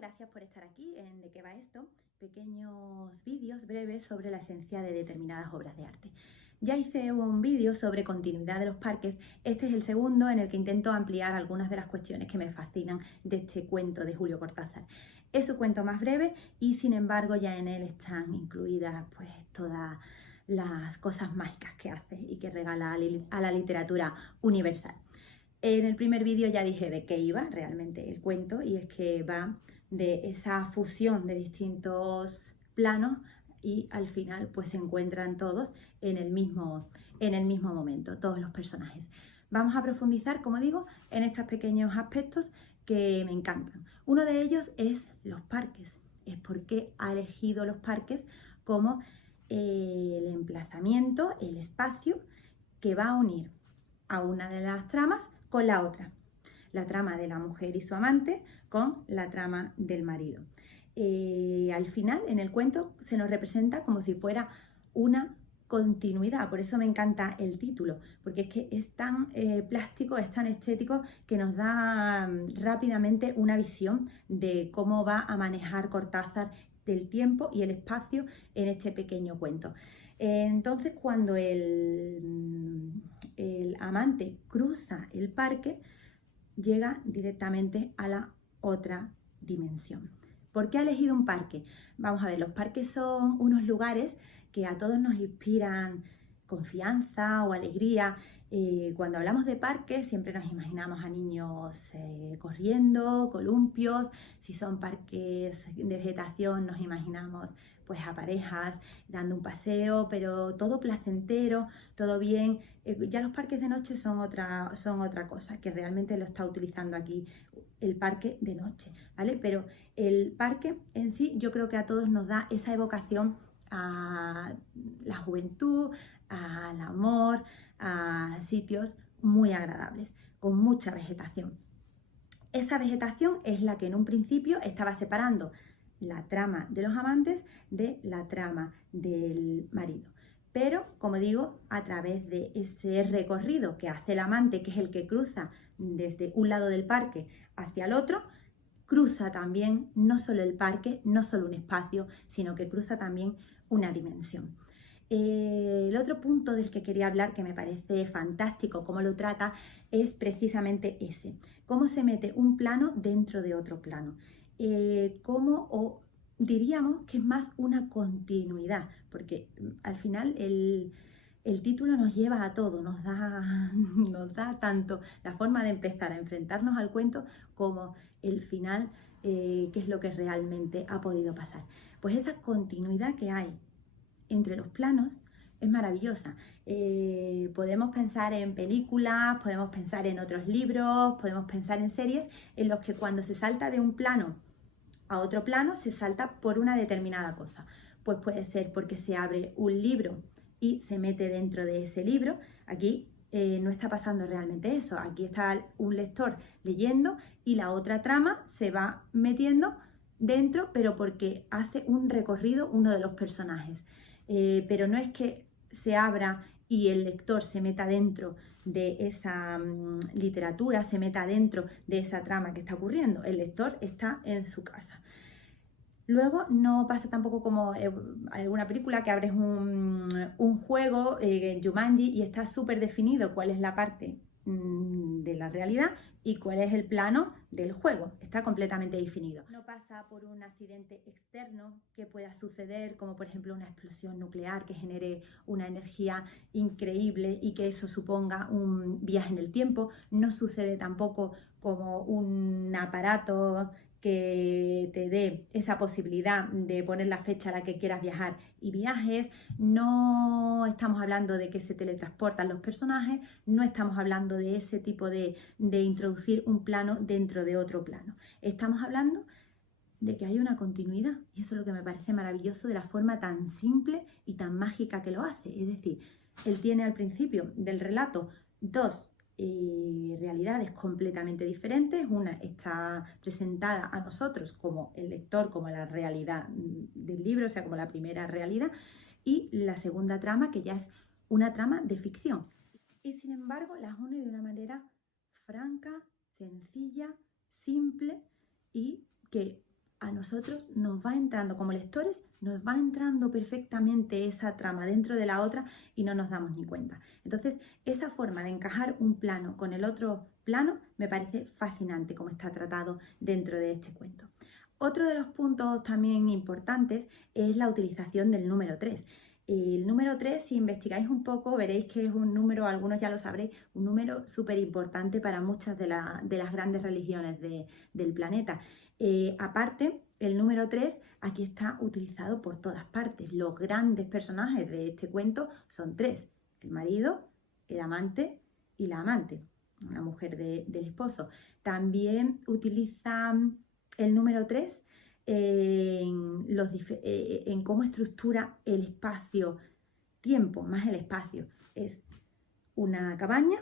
gracias por estar aquí en ¿De qué va esto? Pequeños vídeos breves sobre la esencia de determinadas obras de arte. Ya hice un vídeo sobre continuidad de los parques, este es el segundo en el que intento ampliar algunas de las cuestiones que me fascinan de este cuento de Julio Cortázar. Es su cuento más breve y sin embargo ya en él están incluidas pues todas las cosas mágicas que hace y que regala a la literatura universal. En el primer vídeo ya dije de qué iba realmente el cuento, y es que va de esa fusión de distintos planos y al final pues se encuentran todos en el mismo momento, todos los personajes. Vamos a profundizar, como digo, en estos pequeños aspectos que me encantan. Uno de ellos es los parques, es por qué ha elegido los parques como el emplazamiento, el espacio que va a unir a una de las tramas con la otra. La trama de la mujer y su amante con la trama del marido. Al final, en el cuento, se nos representa como si fuera una continuidad. Por eso me encanta el título, porque es que es tan plástico, es tan estético, que nos da rápidamente una visión de cómo va a manejar Cortázar del tiempo y el espacio en este pequeño cuento. Entonces, cuando el amante cruza el parque, llega directamente a la otra dimensión. ¿Por qué ha elegido un parque? Vamos a ver, los parques son unos lugares que a todos nos inspiran confianza o alegría. Cuando hablamos de parques siempre nos imaginamos a niños corriendo, columpios. Si son parques de vegetación nos imaginamos pues a parejas dando un paseo, pero todo placentero, todo bien. Ya los parques de noche son otra cosa, que realmente lo está utilizando aquí el parque de noche, ¿vale? Pero el parque en sí yo creo que a todos nos da esa evocación a la juventud, al amor, a sitios muy agradables, con mucha vegetación. Esa vegetación es la que en un principio estaba separando la trama de los amantes de la trama del marido. Pero, como digo, a través de ese recorrido que hace el amante, que es el que cruza desde un lado del parque hacia el otro, cruza también no solo el parque, no solo un espacio, sino que cruza también una dimensión. El otro punto del que quería hablar, que me parece fantástico cómo lo trata, es precisamente ese. Cómo se mete un plano dentro de otro plano. Diríamos que es más una continuidad, porque al final el título nos lleva a todo, nos da tanto la forma de empezar a enfrentarnos al cuento como el final, qué es lo que realmente ha podido pasar. Pues esa continuidad que hay entre los planos es maravillosa. Podemos pensar en películas, podemos pensar en otros libros, podemos pensar en series en los que cuando se salta de un plano a otro plano se salta por una determinada cosa. Pues puede ser porque se abre un libro y se mete dentro de ese libro. Aquí no está pasando realmente eso. Aquí está un lector leyendo y la otra trama se va metiendo dentro, pero porque hace un recorrido uno de los personajes. Pero no es que se abra y el lector se meta dentro de esa literatura, se meta dentro de esa trama que está ocurriendo. El lector está en su casa. Luego no pasa tampoco como alguna película que abres un juego en Jumanji y está súper definido cuál es la parte de la realidad y cuál es el plano del juego. Está completamente definido. No pasa por un accidente externo que pueda suceder, como por ejemplo una explosión nuclear que genere una energía increíble y que eso suponga un viaje en el tiempo. No sucede tampoco como un aparato que te dé esa posibilidad de poner la fecha a la que quieras viajar y viajes. No estamos hablando de que se teletransportan los personajes, no estamos hablando de ese tipo de introducir un plano dentro de otro plano. Estamos hablando de que hay una continuidad, y eso es lo que me parece maravilloso de la forma tan simple y tan mágica que lo hace. Es decir, él tiene al principio del relato dos realidades completamente diferentes. Una está presentada a nosotros como el lector, como la realidad del libro, o sea, como la primera realidad, y la segunda trama, que ya es una trama de ficción. Y sin embargo, las une de una manera franca, sencilla, simple, y que a nosotros nos va entrando, como lectores, nos va entrando perfectamente esa trama dentro de la otra y no nos damos ni cuenta. Entonces, esa forma de encajar un plano con el otro plano me parece fascinante como está tratado dentro de este cuento. Otro de los puntos también importantes es la utilización del número 3. El número 3, si investigáis un poco, veréis que es un número, algunos ya lo sabréis, un número súper importante para muchas de las grandes religiones del planeta. Aparte, el número 3 aquí está utilizado por todas partes. Los grandes personajes de este cuento son 3: el marido, el amante y la amante, una mujer del esposo. También utiliza el número 3 en cómo estructura el espacio-tiempo, más el espacio. Es una cabaña,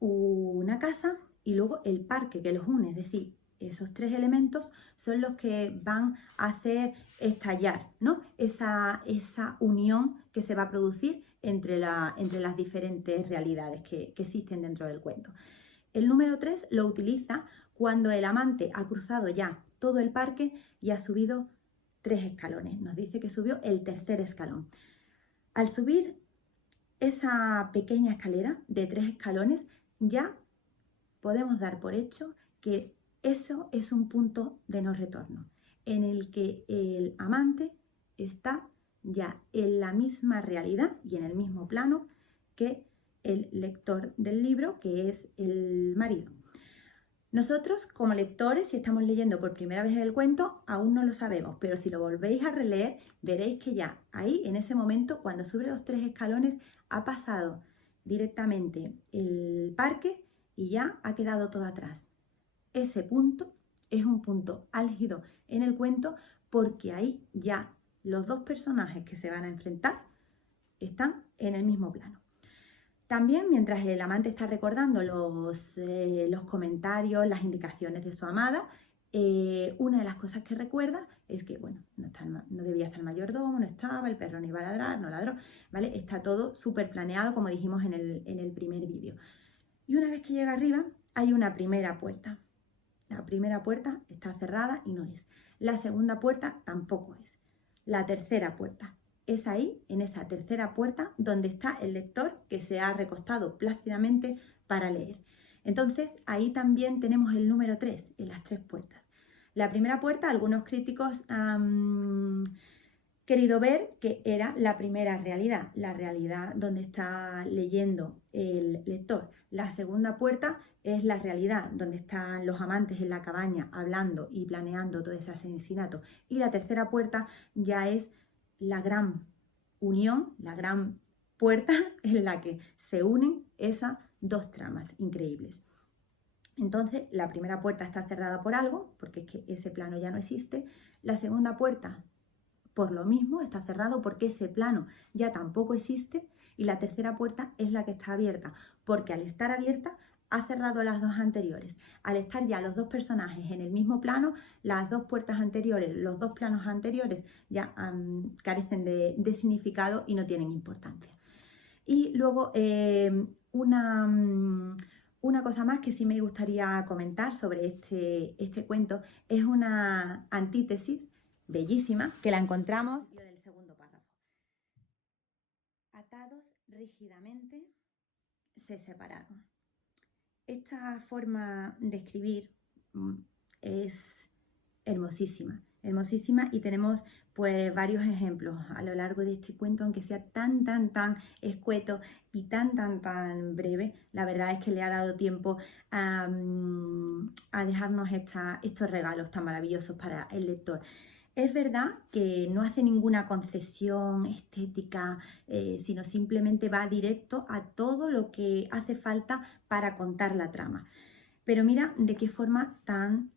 una casa y luego el parque que los une. Es decir, esos 3 elementos son los que van a hacer estallar, ¿no? esa unión que se va a producir entre las diferentes realidades que existen dentro del cuento. El número 3 lo utiliza cuando el amante ha cruzado ya todo el parque y ha subido 3 escalones. Nos dice que subió el tercer escalón. Al subir esa pequeña escalera de 3 escalones, ya podemos dar por hecho que eso es un punto de no retorno, en el que el amante está ya en la misma realidad y en el mismo plano que el lector del libro, que es el marido. Nosotros, como lectores, si estamos leyendo por primera vez el cuento, aún no lo sabemos, pero si lo volvéis a releer, veréis que ya ahí, en ese momento, cuando sube los 3 escalones, ha pasado directamente el parque y ya ha quedado todo atrás. Ese punto es un punto álgido en el cuento porque ahí ya los 2 personajes que se van a enfrentar están en el mismo plano. También, mientras el amante está recordando los comentarios, las indicaciones de su amada, una de las cosas que recuerda es que, bueno, no debía estar el mayordomo, no estaba, el perro no iba a ladrar, no ladró, ¿vale? Está todo súper planeado, como dijimos en el primer vídeo. Y una vez que llega arriba, hay una primera puerta. La primera puerta está cerrada y no es. La segunda puerta tampoco es. La tercera puerta. Es ahí, en esa tercera puerta, donde está el lector que se ha recostado plácidamente para leer. Entonces, ahí también tenemos el número 3, en las 3 puertas. La primera puerta, algunos críticos han querido ver que era la primera realidad, la realidad donde está leyendo el lector. La segunda puerta es la realidad donde están los amantes en la cabaña hablando y planeando todo ese asesinato. Y la tercera puerta ya es la gran unión, la gran puerta en la que se unen esas 2 tramas increíbles. Entonces, la primera puerta está cerrada por algo, porque es que ese plano ya no existe. La segunda puerta, por lo mismo, está cerrado porque ese plano ya tampoco existe. Y la tercera puerta es la que está abierta, porque al estar abierta ha cerrado las 2 anteriores. Al estar ya los 2 personajes en el mismo plano, las 2 puertas anteriores, los 2 planos anteriores ya carecen de significado y no tienen importancia. Y luego una cosa más que sí me gustaría comentar sobre este cuento es una antítesis bellísima que la encontramos del segundo párrafo. Atados rígidamente se separaron. Esta forma de escribir es hermosísima, hermosísima, y tenemos pues varios ejemplos a lo largo de este cuento, aunque sea tan escueto y tan breve. La verdad es que le ha dado tiempo a dejarnos estos regalos tan maravillosos para el lector. Es verdad que no hace ninguna concesión estética, sino simplemente va directo a todo lo que hace falta para contar la trama. Pero mira de qué forma tan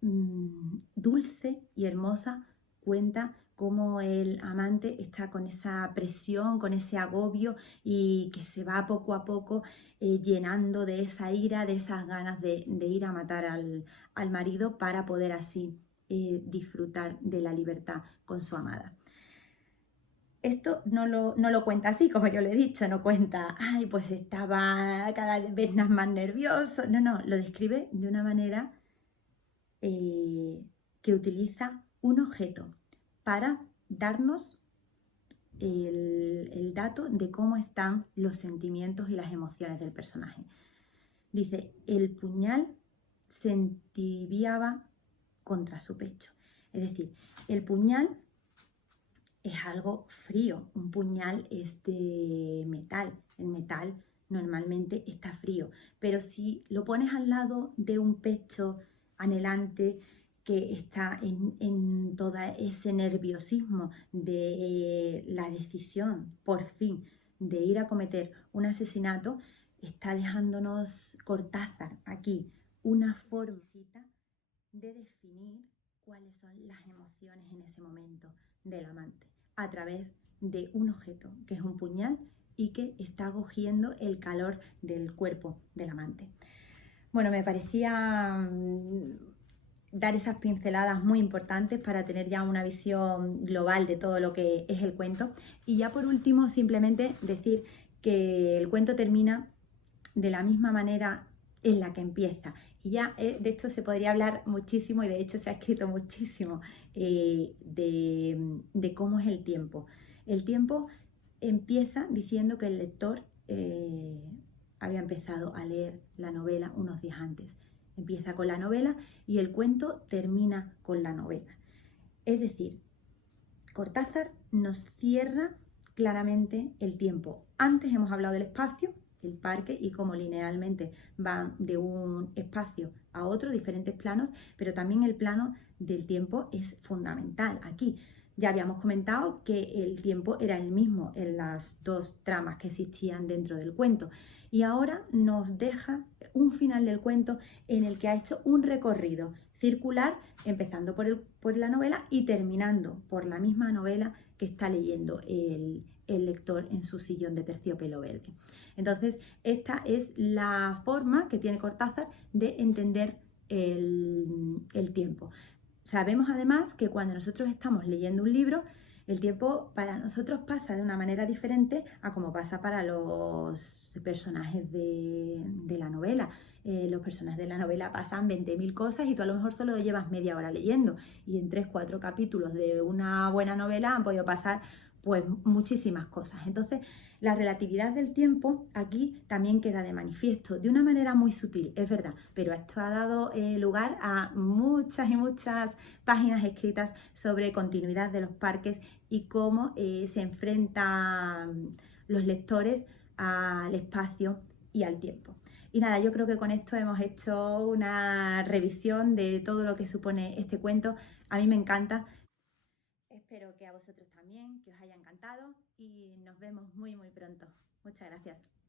dulce y hermosa cuenta cómo el amante está con esa presión, con ese agobio, y que se va poco a poco llenando de esa ira, de esas ganas de ir a matar al marido para poder así disfrutar de la libertad con su amada. Esto no lo cuenta así, como yo le he dicho, no cuenta, ay, pues estaba cada vez más nervioso. No, lo describe de una manera que utiliza un objeto para darnos el dato de cómo están los sentimientos y las emociones del personaje. Dice, el puñal se entibiaba contra su pecho. Es decir, el puñal es algo frío, un puñal es de metal, el metal normalmente está frío, pero si lo pones al lado de un pecho anhelante que está en todo ese nerviosismo de la decisión, por fin, de ir a cometer un asesinato, está dejándonos Cortázar aquí una formita de definir cuáles son las emociones en ese momento del amante a través de un objeto que es un puñal y que está cogiendo el calor del cuerpo del amante. Bueno, me parecía dar esas pinceladas muy importantes para tener ya una visión global de todo lo que es el cuento. Y ya por último, simplemente decir que el cuento termina de la misma manera en la que empieza. Y ya de esto se podría hablar muchísimo y de hecho se ha escrito muchísimo de cómo es el tiempo. El tiempo empieza diciendo que el lector había empezado a leer la novela unos días antes. Empieza con la novela y el cuento termina con la novela. Es decir, Cortázar nos cierra claramente el tiempo. Antes hemos hablado del espacio, el parque, y cómo linealmente van de un espacio a otro, diferentes planos, pero también el plano del tiempo es fundamental aquí. Ya habíamos comentado que el tiempo era el mismo en las dos tramas que existían dentro del cuento y ahora nos deja un final del cuento en el que ha hecho un recorrido circular, empezando por la novela y terminando por la misma novela que está leyendo el lector en su sillón de terciopelo verde. Entonces, esta es la forma que tiene Cortázar de entender el tiempo. Sabemos además que cuando nosotros estamos leyendo un libro, el tiempo para nosotros pasa de una manera diferente a como pasa para los personajes de la novela. Los personajes de la novela pasan 20.000 cosas y tú a lo mejor solo llevas media hora leyendo y en 3-4 capítulos de una buena novela han podido pasar pues muchísimas cosas. Entonces, la relatividad del tiempo aquí también queda de manifiesto, de una manera muy sutil, es verdad, pero esto ha dado lugar a muchas y muchas páginas escritas sobre continuidad de los parques y cómo se enfrentan los lectores al espacio y al tiempo. Y nada, yo creo que con esto hemos hecho una revisión de todo lo que supone este cuento. A mí me encanta. Espero que a vosotros también, que os haya encantado y nos vemos muy pronto. Muchas gracias.